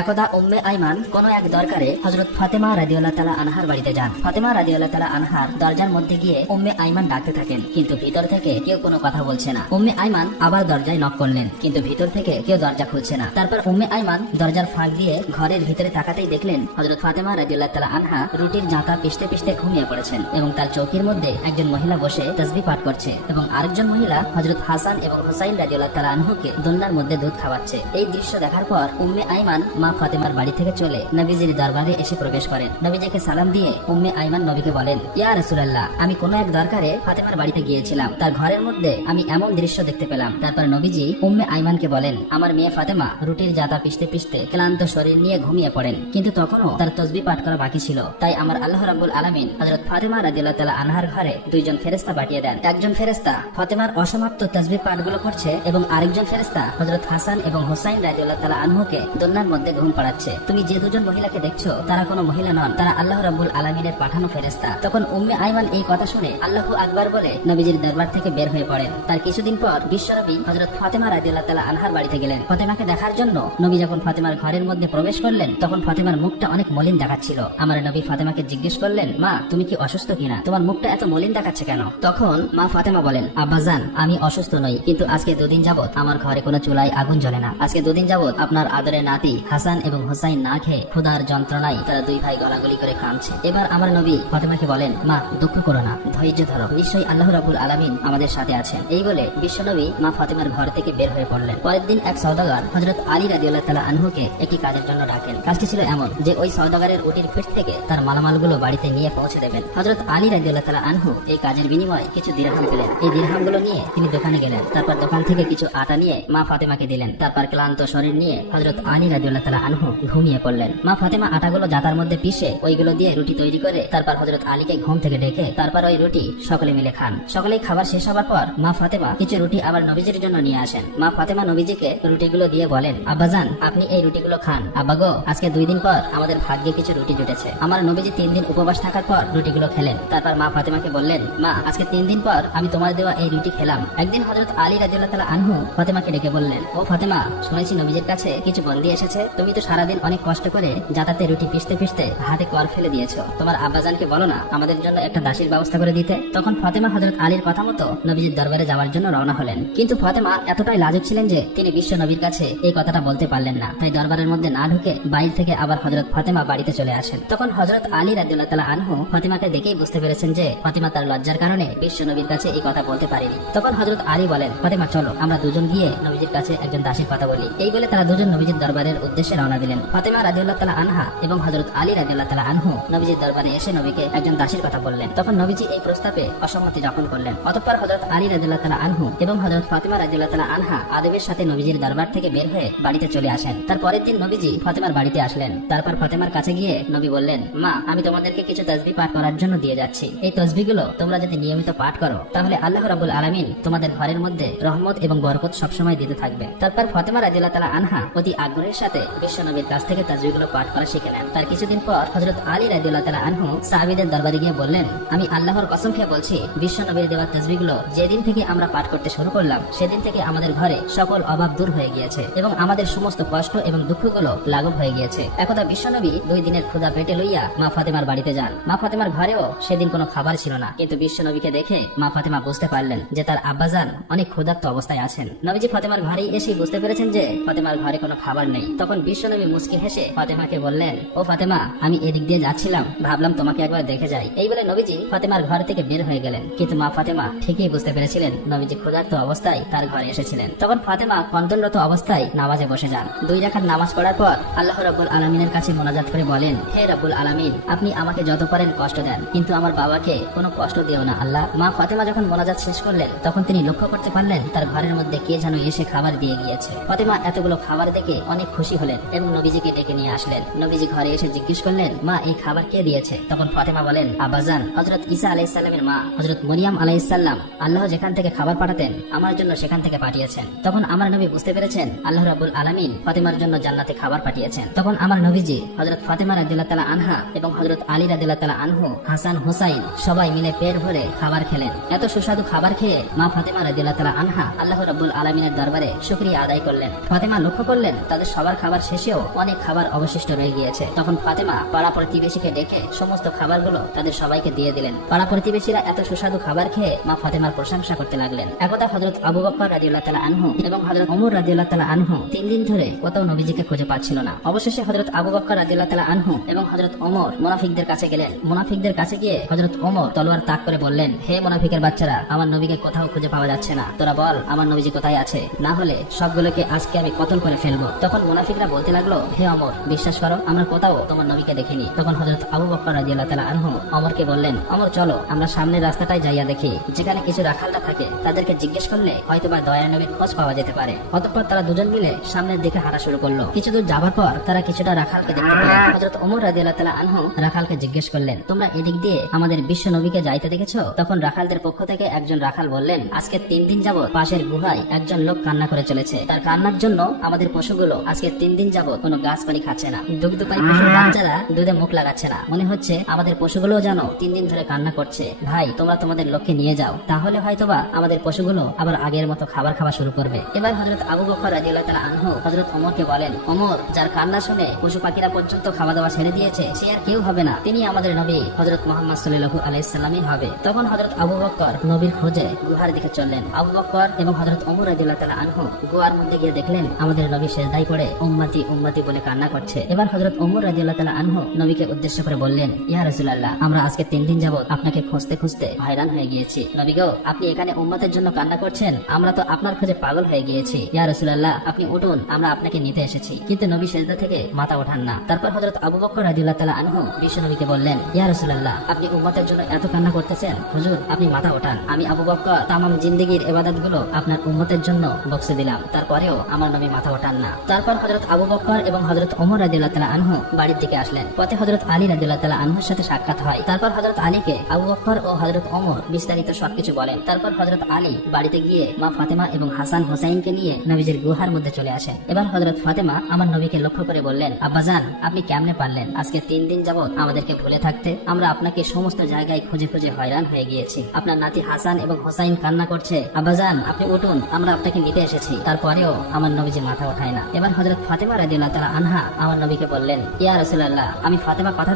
একদা উম্মে আইমান কোন এক দরকারে হযরত ফাতেমা রাদিয়াল্লাহু তাআলা আনহার বাড়িতে যান। ফাতেমা রাদিয়াল্লাহু তাআলা আনহার দরজার মধ্যে গিয়ে উম্মে আইমান ডাকতে থাকেন, কিন্তু ভিতর থেকে কেউ কোনো কথা বলছে না। উম্মে আইমান আবার দরজায় নক করলেন, কিন্তু ভিতর থেকে কেউ দরজা খুলছে না। তারপর উম্মে আইমান দরজার ফাঁক দিয়ে ঘরের ভিতরে তাকাতেই দেখলেন হযরত ফাতেমা রাদিয়াল্লাহু তাআলা আনহা রুটির জাঁতা পিষতে পিষতে ঘুমিয়ে পড়েছেন এবং তার চৌকির মধ্যে একজন মহিলা বসে তাসবিহ পাঠ করছে এবং আরেকজন মহিলা হযরত হাসান এবং হুসাইন রাদিয়াল্লাহু তাআলা আনহুকে দোলনার মধ্যে দুধ খাওয়াচ্ছে। এই দৃশ্য দেখার পর উম্মে আইমান মা ফাতেমার বাড়ি থেকে চলে নবীজির দরবারে এসে প্রবেশ করেন। নবীজিকে সালাম দিয়ে উম্মে আইমান নবীকে বলেন, ইয়া রাসূলুল্লাহ, আমি কোন এক দরকারে ফাতেমার বাড়িতে গিয়েছিলাম, তার ঘরের মধ্যে আমি এমন দৃশ্য দেখতে পেলাম। তারপর নবীজি উম্মে আইমানকে বলেন, আমার মেয়ে ফাতেমা রুটির জাতা পিষতে পিষতে ক্লান্ত শরীর নিয়ে ঘুমিয়ে পড়েন, কিন্তু তখনও তার তাসবিহ পাঠ করা বাকি ছিল। তাই আমার আল্লাহ রাব্বুল আলামিন হযরত ফাতেমা রাদিয়াল্লাহু তাআলা আনহার ঘরে দুইজন ফেরেশতা পাঠিয়ে দেন। একজন ফেরেশতা ফাতেমার অসমাপ্ত তাসবিহ পাঠগুলো করছে এবং আরেকজন ফেরেশতা হযরত হাসান এবং হুসাইন রাদিয়াল্লাহু তাআলা আনহুকে দোলনার মধ্যে ঘুম পাড়াচ্ছে। তুমি যে দুজন মহিলাকে দেখছো তারা কোনো মহিলা নন, তারা আল্লাহ রাব্বুল আলামিনের পাঠানো ফেরেশতা। তখন উম্মে আইমান এই কথা শুনে আল্লাহু আকবার বলে নবীজির দরবার থেকে বের হয়ে পড়েন। তার কিছুদিন পর বিশ্বনবী হযরত ফাতেমা রাদিয়াল্লাহু তাআলা আনহার বাড়িতে গেলেন ফাতেমাকে দেখার জন্য। নবী যখন ফাতেমার ঘরের মধ্যে প্রবেশ করলেন তখন ফাতেমার মুখটা অনেক মলিন দেখাচ্ছিল। আমার নবী ফাতেমাকে জিজ্ঞেস করলেন, মা তুমি কি অসুস্থ কিনা, তোমার মুখটা এত মলিন দেখাচ্ছে কেন? তখন মা ফাতেমা বলেন, আব্বাজান আমি অসুস্থ নই, কিন্তু আজকে দুদিন যাবত আমার ঘরে কোনো চুলায় আগুন জ্বলে না। আজকে দুদিন যাবত আপনার আদরের নাতি হাসান এবং হুসাইন না খেয়ে ক্ষুধার যন্ত্রণায় তারা দুই ভাই গলাগলি করে কাঁদছে। এবার আমার নবী ফাতেমাকে বলেন, মা দুঃখ করো না, ধৈর্য ধরো, নিশ্চয়ই আল্লাহ রাব্বুল আলামিন আমাদের সাথে আছেন। এই বলে বিশ্বনবী মা ফাতেমার ঘর থেকে বের হয়ে পড়লেন। পরের দিন এক সওদাগর হযরত আলী রাদিয়াল্লাহু তাআলা আনহুকে একটি কাজের জন্য ডাকেন। কাজটি ছিল এমন যে ওই সওদাগরের উটির পিঠ থেকে তার মালামালগুলো বাড়িতে নিয়ে পৌঁছে দেবেন। হযরত আলী রাদিয়াল্লাহু তাআলা আনহু এই কাজের বিনিময়ে কিছু দিরহাম পেলেন। এই দিরহামগুলো নিয়ে তিনি দোকানে গেলেন। তারপর দোকান থেকে কিছু আটা নিয়ে মা ফাতেমাকে দিলেন। তারপর ক্লান্ত শরীর নিয়ে হযরত আলী রাদিয়াল্লাহু তাআলা আনহু ঘুমিয়ে পড়লেন। মা ফাতেমা আটাগুলো জাতার মধ্যে পিষে ওইগুলো দিয়ে রুটি তৈরি করে তারপর হযরত আলীকে ঘুম থেকে ডেকে তারপর ওই রুটি সকলে মিলে খান। সকলেই খাবার শেষ হবার পর মা ফাতেমা কিছু রুটি আবার নবীজির জন্য নিয়ে আসেন। মা ফাতেমা নবীজিকে রুটিগুলো দিয়ে বলেন, আব্বাজান আপনি এই রুটিগুলো খান। আব্বা গো, আজকে 2 দিন পর আমাদের ভাগ্যে কিছু রুটি জুটেছে। আমার নবীজি 3 দিন উপবাস থাকার পর রুটিগুলো খেলেন। তারপর মা ফাতেমাকে বললেন, মা আজকে 3 দিন পর আমি তোমার দেওয়া এই রুটি খেলাম। একদিন হযরত আলী রাদিয়াল্লাহু তাআলা আনহু ফাতেমাকে ডেকে বললেন, ও ফাতেমা, শুনেছি নবীজির কাছে কিছু বন্দী এসেছে। তুমি তো সারাদিন অনেক কষ্ট করে জাতাতে রুটি পিষতে পিষতে হাতে কর ফেলে দিয়েছো। তোমার আব্বাজানকে বলো না আমাদের জন্য একটা দাসীর ব্যবস্থা করে দিতে। তখন ফাতেমা হযরত আলীর কথা মতো নবীজির দরবারে যাওয়ার জন্য রওনা হলেন। কিন্তু ফাতেমা এতটাই লাজুক ছিলেন যে তিনি বিশ্ব নবীর কাছে এই কথাটা বলতে পারলেন না। তাই দরবারের মধ্যে না ঢুকে বাইরে থেকে আবার হযরত ফাতেমা বাড়িতে চলে আসেন। তখন হযরত আলী রাদিয়াল্লাহু তাআলা আনহু ফাতেমাকে দেখেই বুঝতে পেরেছেন যে ফাতেমা তার লজ্জার কারণে বিশ্ব নবীর কাছে এই কথা বলতে পারেনি। তখন হযরত আলী বলেন, ফাতেমা চলো আমরা দুজন গিয়ে নবীজির কাছে একজন দাসীর কথা বলি। এই বলে তারা দুজন নবীজির দরবারের উদ্দেশ্যে রওনা দিলেন। ফাতেমা রাদিয়াল্লাহু তাআলা আনহা এবং হযরত আলী রাদিয়াল্লাহু তাআলা আনহু নবীজির দরবারে এসে নবীকে একজন দাসীর কথা বললেন। তখন নবীজি এই প্রস্তাবে অসম্মতি জ্ঞাপন করলেন। অতঃপর হযরত আলী রাদিয়াল্লাহু তাআলা আনহু এবং হযরত ফাতেমা রাদিয়াল্লাহু তাআলা আনহা আদবের সাথে নবীজির দরবার থেকে বের হয়ে বাড়িতে চলে আসেন। তার পরের দিন নবীজি ফাতেমার বাড়িতে আসলেন। তারপর ফাতেমার কাছে গিয়ে নবী বললেন, মা আমি তোমাদেরকে কিছু তাসবিহ পাঠ করার জন্য দিয়ে যাচ্ছি। এই তাসবিহগুলো তোমরা যদি নিয়মিত পাঠ করো তাহলে আল্লাহ রাব্বুল আলামিন তোমাদের ঘরের মধ্যে রহমত এবং বরকত সবসময় দিতে থাকবে। তারপর ফাতেমা রাদিয়াল্লাহু তাআলা আনহা অতি আগ্রহের সাথে বিশ্ব নবীর কাছ থেকে তাসবিহগুলো পাঠ করা শিখে নেন। তার কিছুদিন পর হযরত আলী রাদিয়াল্লাহু তাআলা আনহু সাহাবীদের দরবারে গিয়ে বললেন, আমি আল্লাহর কসম খেয়ে বলছি বিশ্ব নবীর দেওয়া তাসবিহগুলো যেদিন থেকে আমরা পাঠ করতে শুরু করলাম সেদিন থেকে আমাদের ঘরে সকল অভাব দূর হয়ে গিয়েছে এবং আমাদের সমস্ত কষ্ট এবং দুঃখগুলো লাঘব হয়ে গিয়েছে। একদা বিশ্বনবী 2 দিনের ক্ষুধা পেটে লইয়া মা ফাতেমার বাড়িতে যান। মা ফাতেমার ঘরেও সেদিন কোনো খাবার ছিল না, কিন্তু বিশ্বনবীকে দেখে মা ফাতেমা বুঝতে পারলেন যে তার আব্বাজান অনেক ক্ষুধার্ত অবস্থায় আছেন। নবীজি ফাতেমার ঘরেই এসে বুঝতে পেরেছেন যে ফাতেমার ঘরে কোনো খাবার নেই। তখন বিশ্বনবী মুস্কি হেসে ফাতেমাকে বললেন, ও ফাতেমা আমি এদিক দিয়ে যাচ্ছিলাম, ভাবলাম তোমাকে একবার দেখে যাই। এই বলে নবীজি ফাতেমার ঘর থেকে বের হয়ে গেলেন। কিন্তু মা ফাতেমা ঠিকই বুঝতে পেরেছিলেন নবীজি ক্ষুধার্ত অবস্থায় তার ঘরে এসেছিলেন। তখন ফাতেমা কন্দনরত অবস্থায় নামাজে বসে যান। 2 রাকাত নামাজ পড়ার পর আল্লাহ রাব্বুল আলামিনের কাছে মোনাজাত করে বলেন, হে রাব্বুল আলামিন, আপনি আমাকে যত পারেন কষ্ট দেন, কিন্তু আমার বাবাকে কোনো কষ্ট দিও না আল্লাহ। মা ফাতেমা যখন মোনাজাত শেষ করলেন তখন তিনি লক্ষ্য করতে পারলেন তার ঘরের মধ্যে কে যেন এসে খাবার দিয়ে গিয়েছে। ফাতেমা এতগুলো খাবার দেখে অনেক খুশি হলেন এবং নবীজিকে ডেকে নিয়ে আসলেন। নবীজি ঘরে এসে জিজ্ঞেস করলেন, মা এই খাবার কে দিয়েছে? তখন ফাতেমা বলেন, আব্বাজান হযরত ঈসা আলাইহিস সালামের মা হযরত মরিয়ম আলাইহিস সালাম আল্লাহ যেখান থেকে খাবার পাঠাতেন আমার জন্য সেখান থেকে পাঠিয়েছেন। তখন আমার নবী বুঝতে পেরেছেন আল্লাহ রাব্বুল আলামিন ফাতেমার জন্য জান্নাতে খাবার পাঠিয়েছেন। তখন আমার নবীজি হযরত ফাতেমা রাদিয়াল্লাহু তাআলা আনহা এবং হযরত আলী রাদিয়াল্লাহু তাআলা আনহু, হাসান হুসাইন সবাই মিলে পেট ভরে খাবার খেলেন। এত সুস্বাদু খাবার খেয়ে মা ফাতেমা রাদিয়াল্লাহু তাআলা আনহা আল্লাহ রাব্বুল আলামিনের দরবারে শুকরিয়া আদায় করলেন। ফাতেমা লক্ষ্য করলেন তাদের সবার খাবার খাবার শেষেও অনেক খাবার অবশিষ্ট রয়ে গিয়েছে। তখন ফাতেমা পাড়া প্রতিবেশীকে ডেকে সমস্ত খাবারগুলো তাদের সবাইকে দিয়ে দিলেন। পাড়া প্রতিবেশীরা এত সুস্বাদু খাবার খেয়ে মা ফাতেমার প্রশংসা করতে লাগলেন। একদা হযরত আবু বকর রাদিয়াল্লাহু তাআলা আনহু এবং হযরত ওমর রাদিয়াল্লাহু তাআলা আনহু 3 দিন ধরে কোথাও নবীজিকে খুঁজে পাচ্ছিল না। অবশেষে হযরত আবু বকর রাদিয়াল্লাহু তাআলা আনহু এবং হযরত ওমর মুনাফিকদের কাছে গেলেন। মুনাফিকদের কাছে গিয়ে হযরত ওমর তলোয়ার তাক করে বললেন, হে মুনাফিকের বাচ্চারা, আমার নবীকে কোথাও খুঁজে পাওয়া যাচ্ছে না, তোরা বল আমার নবীজি কোথায় আছে, না হলে সবগুলোকে আজকে আমি কতল করে ফেলবো। তখন মুনাফিকরা বলতে লাগলো, হে ওমর, বিশ্বাস করো আমরা কোথাও তোমার নবীকে দেখিনি। তখন হযরত আবু বকর রাদিয়াল্লাহু তাআলা আনহু ওমরকে বললেন, ওমর চলো আমরা সামনের রাস্তাটায় যাইয়া দেখি, যেখানে কিছু রাখালরা থাকে তাদেরকে জিজ্ঞেস করলে হয়তোবা দয়া নবীর খোঁজ পাওয়া যেতে পারে। অতঃপর তারা দুজন মিলে সামনের দিকে হাঁটা শুরু করলো। কিছু দূর যাবার পর তারা কিছুটা রাখালকে দেখতে পেলেন। হযরত ওমর রাদিয়াল্লাহু তাআলা আনহু রাখালকে জিজ্ঞেস করলেন, তোমরা এদিক দিয়ে আমাদের বিশ্ব নবীকে যাইতে দেখেছো? তখন রাখালদের পক্ষ থেকে একজন রাখাল বললেন, আজকে 3 দিন যাবত পাশের গুহায় একজন লোক কান্না করে চলেছে। তার কান্নার জন্য আমাদের পশুগুলো আজকে 3 দিন যাবত কোনো গাছ পানি খাচ্ছে না। দুগ্ধপায়ী পশুর বাচ্চারা দুধে মুখ লাগাচ্ছে না। মনে হচ্ছে আমাদের পশুগুলো যেন 3 দিন ধরে কান্না করছে। ভাই, তোমরা তোমাদের লোককে নিয়ে যাও, তাহলে হয়তোবা আমাদের পশুগুলো আবার আগের মতো খাবার খাওয়া শুরু করবে। এবার হযরত আবু বকর রাদিয়াল্লাহু তাআলা আনহু হযরত ওমরকে বলেন, ওমর, যার কান্না শুনে পশু পাখিরা পর্যন্ত খাওয়া দাওয়া ছেড়ে দিয়েছে, সে আর কেউ হবে না, তিনি আমাদের নবী হযরত মুহাম্মদ সাল্লাল্লাহু আলাইহি সাল্লামই হবে। তখন হযরত আবু বকর নবীর খোঁজে গুহার দিকে চললেন। আবু বকর এবং হযরত ওমর রাদিয়াল্লাহু তাআলা আনহু গুহার মধ্যে গিয়ে দেখলেন আমাদের নবী সেজদায় পড়ে উম্মতি উম্মতি বলে কান্না করছে। এবার হযরত ওমর রাদিয়াল্লাহু তাআলা আনহু নবীকে উদ্দেশ্য করে বললেন, ইয়া রাসূলুল্লাহ, আমরা আজকে 3 দিন যাবত আপনাকে খুঁজতে খুঁজতে হয়রান হয়ে গিয়েছি। নবী গো, আপনি এখানে উম্মতের জন্য কান্না করছেন, আমরা তো আপনার খোঁজে পাগল হয়ে গিয়েছি। ইয়া রাসূলুল্লাহ, আপনি উঠুন, আমরা আপনাকে নিতে এসেছি। কিন্তু নবী সেজদা থেকে মাথা ওঠান না। তারপর হযরত আবু বকর রাদিয়াল্লাহু তাআলা আনহু বিশ্ব নবীকে বললেন, ইয়া রাসূলুল্লাহ, আপনি উম্মতের জন্য এত কান্না করতেছেন, হুজুর আপনি মাথা ওঠান। আমি আবু বকর তামাম জিন্দেগীর ইবাদতগুলো আপনার উম্মতের জন্য বক্সে দিলাম, তারপরেও আমার নবী মাথা ওঠান না। তারপর হযরত আবু বকর এবং হযরত ওমর রাদিয়াল্লাহু তাআলা আনহু বাড়ির দিকে আসলেন। পথে হযরত আলী রাদিয়াল্লাহু তাআলা আনহুর সাথে সাক্ষাৎ হয়। তারপর হযরত আলীকে আবু বকর ও হযরত ওমর বিস্তারিত সবকিছু বলেন। তারপর হযরত আলী বাড়িতে গিয়ে মা ফাতেমা এবং হাসান হোসাইনকে নিয়ে নবীজির গুহার মধ্যে চলে আসেন। এবার হযরত ফাতেমা আমার নবীকে লক্ষ্য করে বললেন, আব্বাজান, আপনি কেমনে পারলেন আজকে 3 দিন যাবত আমাদেরকে ভুলে থাকতে? আমরা আপনাকে সমস্ত জায়গায় খুঁজে খুঁজে হয়রান হয়ে গিয়েছি। আপনার নাতি হাসান এবং হোসাইন কান্না করছে। আব্বাজান, আপনি উঠুন, আমরা আপনাকে নিতে এসেছি। তারপরেও আমার নবীজি মাথা ওঠায় না। এবার হযরত ফাতেমা রাদিয়াল্লাহু তাআলা আনহা আমার নবীকে বললেন, ইয়া রাসূলুল্লাহ, আমি ফাতেমা কথা